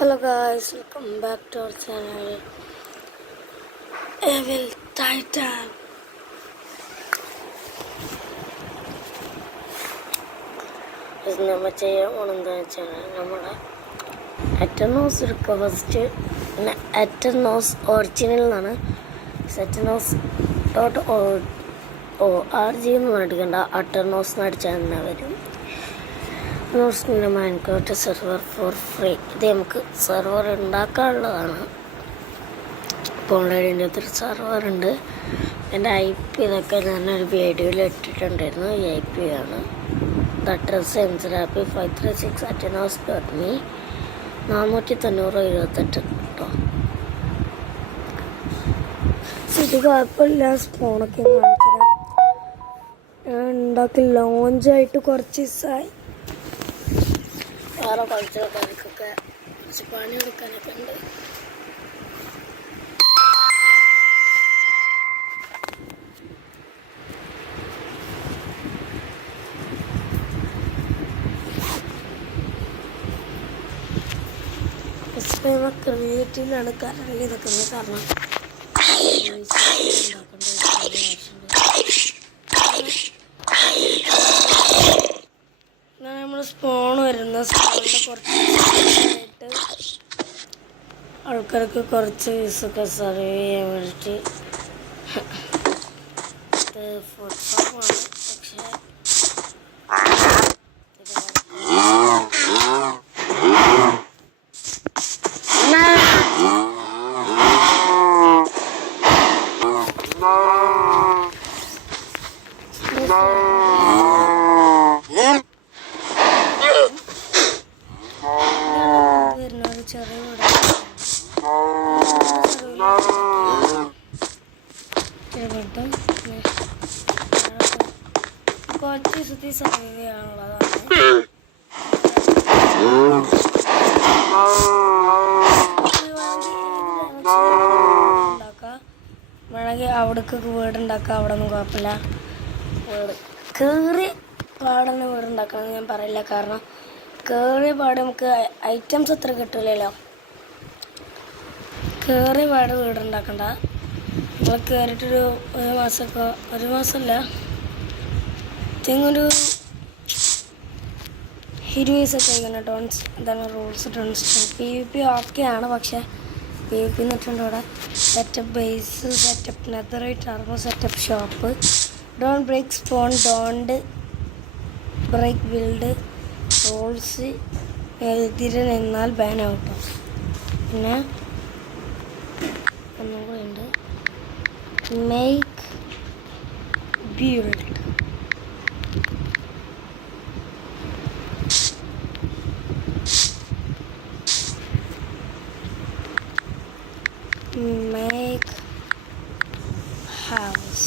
Hello guys, welcome back to our channel Evil Titan. നമ്മൾ ചെയ്യാൻ പോകുന്നത് വെച്ചാൽ നമ്മുടെ അറ്റനോസ് എടുക്കുക ഫസ്റ്റ്. പിന്നെ അറ്റനോസ് ഒറിജിനൽ എന്നാണ് സെറ്റനോസ് .org എന്ന് അടിക്കണ്ട, അറ്റനോസ് എന്ന് അടിച്ചാൽ തന്നെ വരും. നോട്ട്സിൻ്റെ മൈൻക്രാഫ്റ്റ് സെർവർ ഫോർ ഫ്രീ. ഇത് നമുക്ക് സെർവർ ഉണ്ടാക്കാനുള്ളതാണ്. ഇപ്പോൾ ഓൾറെഡി ഒരു സെർവറുണ്ട്. എൻ്റെ IP ഇതൊക്കെ ഞാനൊരു വീഡിയോയിൽ ഇട്ടിട്ടുണ്ടായിരുന്നു. ഈ IP ആണ്. ദ അഡ്രസ് എൻസറാപ്പി 536@nos.me 490-28 കേട്ടോ. ഇത് കുഴപ്പമില്ല. സ്പോണൊക്കെ കാണിച്ചുതരാം. ഞാൻ ഉണ്ടാക്കി ലോഞ്ചായിട്ട് കുറച്ച് ദിവസമായി. വേറെ കുറച്ച് ആൾക്കാർക്കൊക്കെ കുറച്ച് പണി എടുക്കാനൊക്കെ ഉണ്ട്. ക്രിയേറ്റീവിലാണ് കറങ്ങി നിൽക്കുന്നത്. കാരണം നമ്മൾ സ്പോൺ വരുന്ന സ്പോണിൻ്റെ കുറച്ചായിട്ട് ആൾക്കാർക്ക് കുറച്ച് വ്യൂസൊക്കെ സർവേ ചെയ്യാൻ വേണ്ടിയിട്ട് ഇത് ഫുഡ് ഫാമാണ്. പക്ഷേ ചെറിയ കുറച്ച് ദിവസത്തെ സർവൈവ് ചെയ്യാനുള്ളതാണ്. വേണമെങ്കിൽ അവിടേക്ക് വീടുണ്ടാക്കാം. അവിടെ ഒന്നും കുഴപ്പമില്ല. വീട് കയറി പാടുന്ന വീടുണ്ടാക്കണം ഞാൻ പറയില്ല. കാരണം കയറിയ പാട് നമുക്ക് ഐറ്റംസ് അത്ര കിട്ടില്ലല്ലോ. കയറിയ പാട് വീടുണ്ടാക്കണ്ട. നമ്മൾ കയറിയിട്ടൊരു ഒരു മാസമല്ല, ഒരു 20 ദിവസമൊക്കെ കഴിക്കണം. എന്താണ് റൂൾസ് PvP ഓക്കെയാണ്. പക്ഷേ PvP എന്നിട്ടുണ്ട് ഇവിടെ setup base, setup netherite armour, setup shop, don't break spawn, don't break build, rules എതിരെ നിന്നാൽ ബാൻ ഔട്ടോ. പിന്നെ ഒന്നും കൂടെ ഉണ്ട്, മേക്ക് ബിൽഡ്. Make house.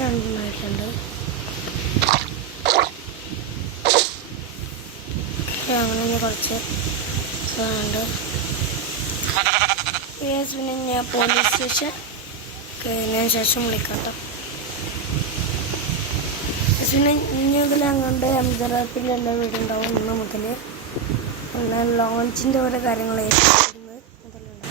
രണ്ടെണ്ണമായിട്ടുണ്ട്. അങ്ങനെ കുറച്ച് സാധനമുണ്ട്. പിന്നെ ഞാൻ പോലീസ് സ്റ്റേഷൻ കഴിഞ്ഞതിന് ശേഷം വിളിക്കാം കേട്ടോ. പിന്നെ ഇനി മുതൽ അങ്ങോട്ട് എംസറാപ്പിൻ്റെ എല്ലാ വീടുണ്ടാവും. 1 മുതൽ. പിന്നെ ലോഞ്ചിൻ്റെ ഓരോ കാര്യങ്ങളായിരുന്നു മുതലുണ്ട്.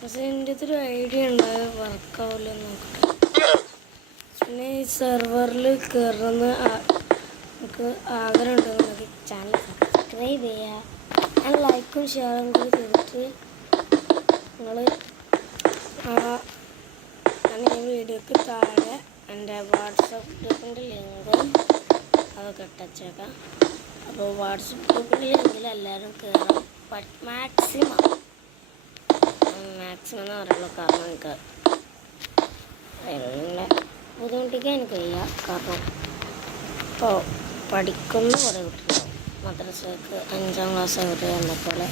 പക്ഷേ എൻ്റെ ഒരു ഐഡിയ ഉണ്ടായത് വർക്കാവില്ല നോക്കട്ടെ. പിന്നെ ഈ സെർവറിൽ കയറുന്ന നമുക്ക് ആഗ്രഹമുണ്ട്. നമുക്ക് ചാനൽ സബ്സ്ക്രൈബ് ചെയ്യുക. ഞാൻ ലൈക്കും ഷെയറും കൂടി ചെയ്തിട്ട് നിങ്ങൾ ഞാൻ ഈ വീഡിയോക്ക് താഴെ എൻ്റെ വാട്സപ്പ് ഗ്രൂപ്പിൻ്റെ ലിങ്കും അതൊക്കെ ഇട്ടേക്കാം. അപ്പോൾ വാട്സപ്പ് ഗ്രൂപ്പിൻ്റെ ലിങ്കിൽ എല്ലാവരും കയറാം. മാക്സിമം എന്ന് പറയുള്ളൂ. കാരണം എനിക്ക് അതിനെ ബുദ്ധിമുട്ടിക്കാൻ എനിക്ക് വയ്യ. കാരണം ഇപ്പോൾ പഠിക്കുന്ന കുറേ കുട്ടികളുണ്ടാവും. മദ്രസയ്ക്ക് 5ാം ക്ലാസ് വരെ എന്നെപ്പോലെ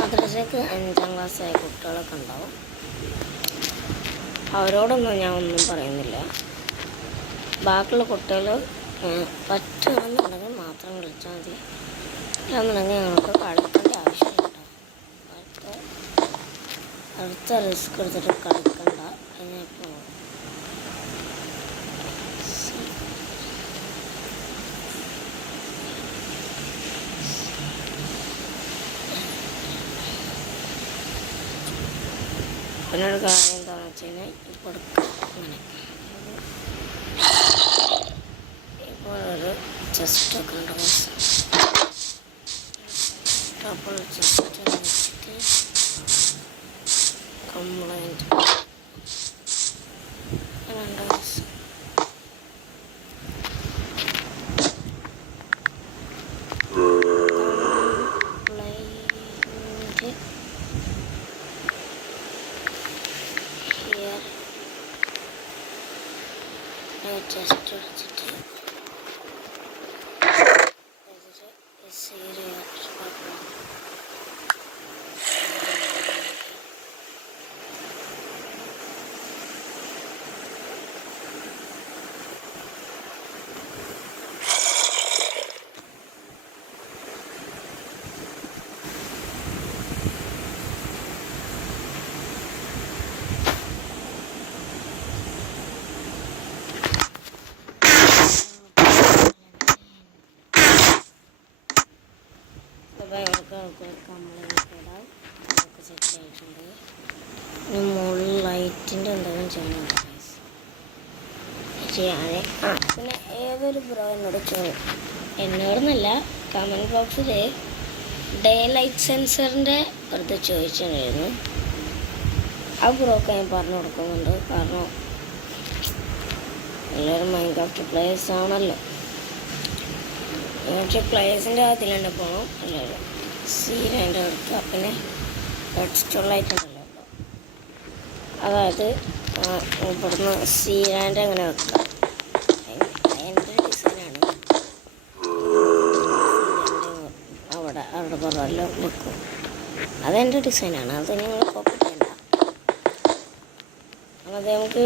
മദ്രസയ്ക്ക് 5ാം ക്ലാസ്സായ കുട്ടികളൊക്കെ ഉണ്ടാവും. അവരോടൊന്നും ഞാൻ ഒന്നും പറയുന്നില്ല. ബാക്കിയുള്ള കുട്ടികൾ പറ്റുകയാണെന്നുണ്ടെങ്കിൽ മാത്രം വിളിച്ചാൽ മതി. അല്ലാന്നുണ്ടെങ്കിൽ ഞങ്ങൾക്ക് കളിക്കേണ്ട ആവശ്യമില്ല. അവർക്ക് വെറുതെ റിസ്ക് എടുത്തിട്ട് കളിക്കണ്ട. അതിനിപ്പോൾ പിന്നൊരു കാര്യം എന്താണെന്ന് വെച്ച് കഴിഞ്ഞാൽ ഇപ്പോൾ എടുക്കുക അങ്ങനെ. ഇപ്പോൾ ഒരു ചെസ്റ്റൊക്കെ ഉണ്ട്, ഡബിൾ ചെസ്റ്റ് വെച്ചിട്ട് കംപ്ലൈൻറ്റ് ചെസ്റ്റ് എടുത്തിട്ട് കംപ്ലൈൻറ്റ് സെറ്റ് ആയിട്ടുണ്ട്. ഇനി മുകളിൽ ലൈറ്റിൻ്റെ എന്തെങ്കിലും ചെയ്യണം ചെയ്യാതെ. പിന്നെ ഏതൊരു ബ്രോ എന്നോട് എന്നോടൊന്നല്ല, കമൻറ്റ് ബോക്സിൽ ഡേ ലൈറ്റ് സെൻസറിൻ്റെ അടുത്ത് ചോദിച്ചിട്ടുണ്ടായിരുന്നു. ആ ബ്രോക്ക് ഞാൻ പറഞ്ഞു കൊടുക്കുന്നുണ്ട്. കാരണം എല്ലാവരും മൈൻക്രാഫ്റ്റ് പ്ലേയേഴ്സ് ആണല്ലോ. പ്ലേയേഴ്സിൻ്റെ അതിലുണ്ട് പോകണം എല്ലാവരും. സീരൻ്റെ എടുക്കുക. പിന്നെ റെഡ് സ്റ്റോൺ ലൈറ്റ് ഉണ്ടല്ലോ, അതായത് ഇവിടുന്ന് സീരാൻ്റെ അങ്ങനെ വെക്കുക. എൻ്റെ ഡിസൈനാണ്. അവിടെ പുറമെല്ലാം വെക്കും. അതെൻ്റെ ഡിസൈനാണ്. അത് നിങ്ങൾ കോപ്പി ചെയ്യണ്ട. അത് നമുക്ക്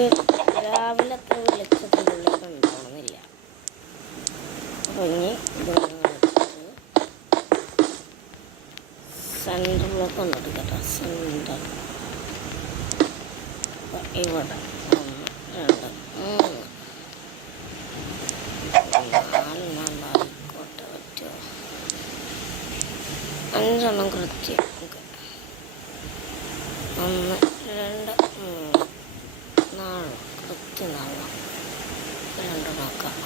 രാവിലെ അത്ര വെളിച്ചത്തിൻ്റെ ഉള്ളിൽ ഉണ്ടാവണമെന്നില്ല. അപ്പോൾ ഇനി ഇത് സെൻറ്റർ ബ്ലോക്ക് ഒന്ന് എടുക്കട്ടെ. സെൻറ്റർ ഇവിടെ 1 2 3 4 ആയിക്കോട്ടെ. പറ്റുമോ? 5 എണ്ണം കൃത്യം. 1 2 3 4 കൃത്യം 4 2 നോക്കാം.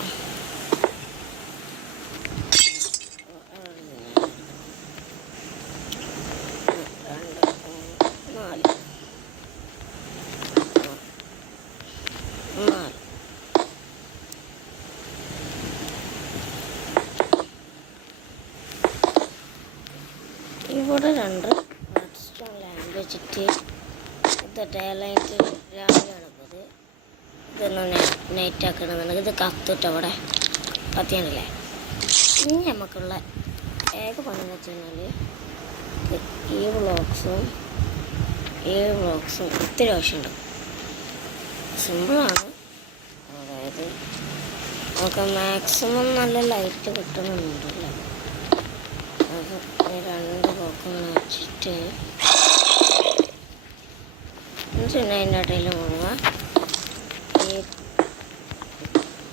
ഇവിടെ 2 റെഡ് സ്റ്റോൺ ലാൻഡ് വെച്ചിട്ട് ഇത് ഡേ ലൈറ്റ് രാവിലെയാണ്. ഇപ്പോൾ ഇതൊന്ന് നൈറ്റ് ആക്കണമെന്നുണ്ടെങ്കിൽ ഇത് കത്തിട്ട് അവിടെ കത്തിയാണല്ലേ. ഇനി നമുക്കുള്ള ഏക പണി എന്ന് വെച്ച് കഴിഞ്ഞാൽ ഈ ബ്ലോക്സും ഒത്തിരി ആവശ്യമുണ്ട്. സിമ്പിളാണ്. അതായത് നമുക്ക് മാക്സിമം നല്ല ലൈറ്റ് കിട്ടുന്നുണ്ടല്ലോ. അത് 2 ബ്ലോക്ക് വെച്ചിട്ട് പിന്നെ അതിൻ്റെ ഇടയിൽ മുഴുവ ഈ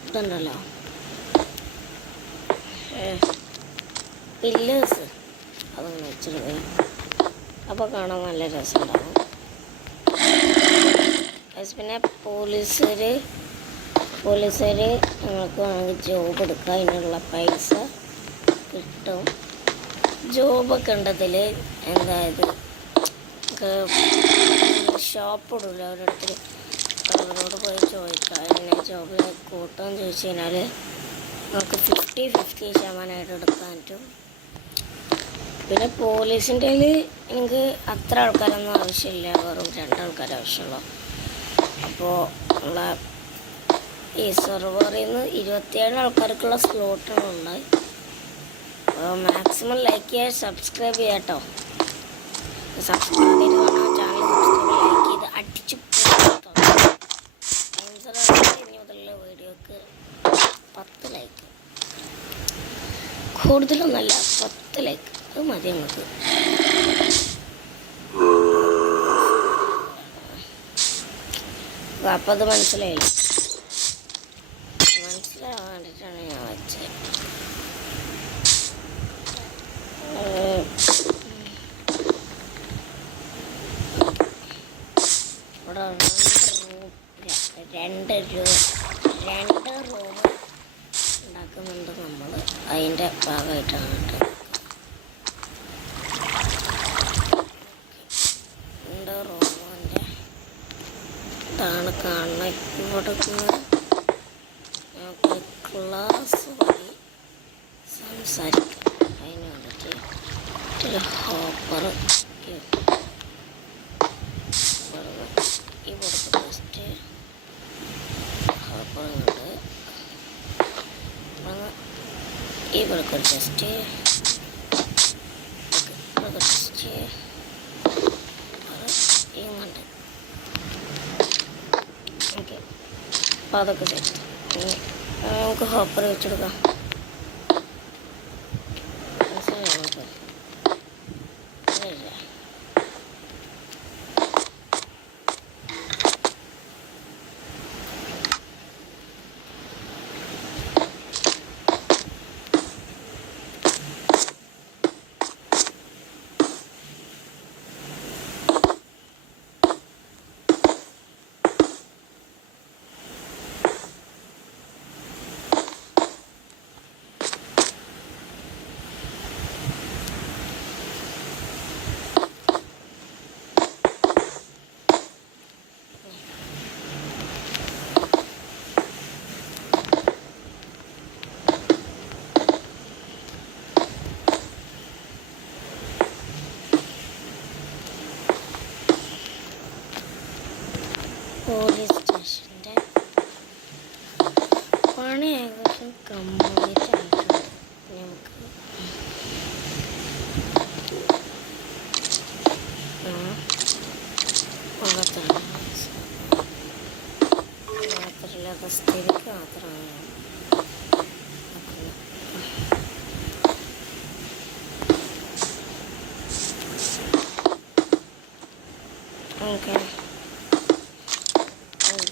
ഇതുണ്ടല്ലോ പില്ലേഴ്സ് അതൊന്ന് വെച്ചിട്ട് അപ്പോൾ കാണാൻ നല്ല രസമുണ്ടാകും. പിന്നെ പോലീസുകാർ നിങ്ങൾക്ക് വേണമെങ്കിൽ ജോബ് എടുക്കുക. അതിനുള്ള പൈസ കിട്ടും. ജോബൊക്കെ ഉണ്ടതിൽ എന്തായത് ഷോപ്പ് ഇടില്ല. ഒരിടത്തിൽ അവരോട് പോയി ചോദിക്കുക എന്നെ ജോബിൽ കൂട്ടുമെന്ന് ചോദിച്ചു കഴിഞ്ഞാൽ നമുക്ക് 50-50% എടുക്കാൻ പറ്റും. പിന്നെ പോലീസിൻ്റെ എനിക്ക് അത്ര ആൾക്കാരൊന്നും ആവശ്യമില്ല. വെറും 2 ആൾക്കാർ ആവശ്യമുള്ളൂ. അപ്പോൾ ഉള്ള ഈ സെർവറിൽ നിന്ന് 27 ആൾക്കാർക്കുള്ള സ്ലോട്ടുകളുണ്ട്. മാക്സിമം ലൈക്ക് ചെയ്യുക, സബ്സ്ക്രൈബ് ചെയ്യാം കേട്ടോ. സബ്സ്ക്രൈബ് ചെയ്ത് കാണാൻ ചാനൽ സബ്സ്ക്രൈബ് ലൈക്ക് ചെയ്ത് അടിച്ചു ഇനി മുതലുള്ള വീഡിയോക്ക് 10 ലൈക്ക്, കൂടുതലൊന്നല്ല 10 ലൈക്ക് അത് മതി നമുക്ക്. അപ്പം അത് മനസ്സിലായില്ല. മനസ്സിലാവാൻ വേണ്ടിയിട്ടാണ് ഞാൻ വെച്ചത്. ഇവിടെ രണ്ട് റൂം ഉണ്ടാക്കുന്നുണ്ട് നമ്മൾ. അതിൻ്റെ ഭാഗമായിട്ടാണ് കേട്ടോ. രണ്ട് റൂമിൻ്റെ ഇതാണ് കാണുന്നത്. ഇവിടെ നമുക്ക് ക്ലാസ് വഴി സംസാരിക്കാം. അതിന് വേണ്ടിയിട്ട് ഒരു ഹോപ്പർ ഇവിടുത്തെ ഫസ്റ്റ് ഹോപ്പർ കൊണ്ട് ഇവിടേക്ക് ജസ്റ്റ് ജസ്റ്റ് ഇങ്ങോട്ട്. ഓക്കെ, അപ്പം അതൊക്കെ സെറ്റ്. നമുക്ക് ഹോപ്പർ വെച്ചെടുക്കാം. പോലീസ് സ്റ്റേഷൻ്റെ പണി ഏകദേശം കംപ്ലീറ്റ് ആയിട്ടുണ്ട്. നമുക്ക് മാത്രമില്ലാത്ത സ്ഥിതിക്ക് മാത്രമാണ് ഓക്കെ.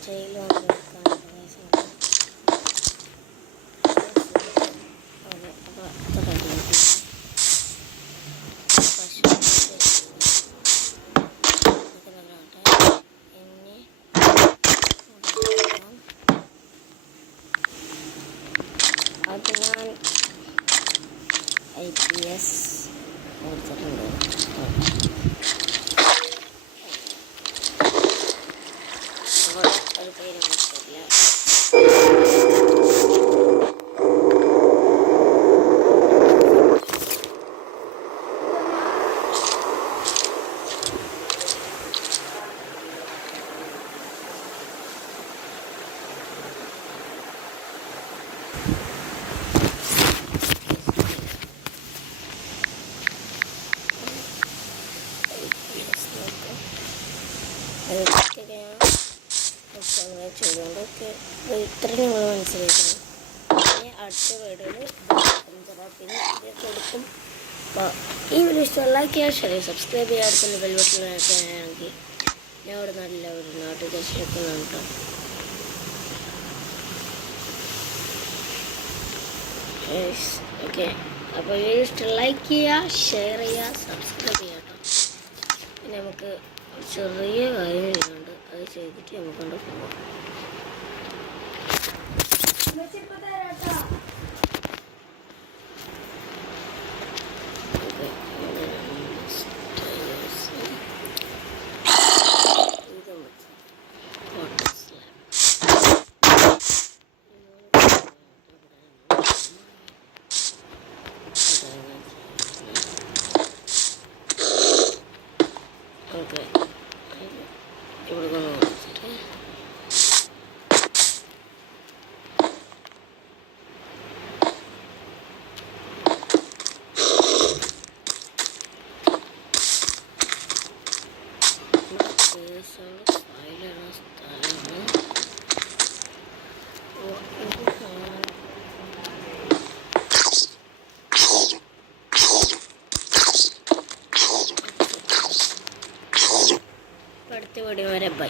ജയിൽ അത് ഞാൻ IPS കൊടുത്തിട്ടുണ്ട്. ഒരു പേര് മനസ്സില്ല. ചെയ്തുകൊണ്ടൊക്കെ ഇത്ര നിങ്ങൾ മനസ്സിലാക്കണം. പിന്നെ അടുത്ത വീഡിയോയിൽ പിന്നെ ഇത് കൊടുക്കും. അപ്പോൾ ഈ വീഡിയോ ഇഷ്ടം ലൈക്ക് ചെയ്യുക, ഷെയർ ചെയ്യുക, സബ്സ്ക്രൈബ് ചെയ്യുക. അടുത്തുള്ള ബെൽ ബട്ടൺ ആണെങ്കിൽ ഞാൻ ഇവിടെ നല്ല ഒരു നോട്ടിഫിക്കേഷൻ എത്തുന്നുണ്ട് കേട്ടോ. ഓക്കെ, അപ്പോൾ വീഡിയോ ഇഷ്ടം ലൈക്ക് ചെയ്യുക, ഷെയർ ചെയ്യുക, സബ്സ്ക്രൈബ് ചെയ്യുക കേട്ടോ. പിന്നെ നമുക്ക് ചെറിയ കാര്യം ചെയ്യുന്നുണ്ട്, അത് ചെയ്തിട്ട് നമുക്ക് കൊണ്ട് പോവാം. ഓക്കെ, ഇവിടെ കൊണ്ട് വെച്ചിട്ട് ഫയലാണ് സ്ഥലമാണ്. അടുത്ത വീഡിയോ വരെ ബൈ.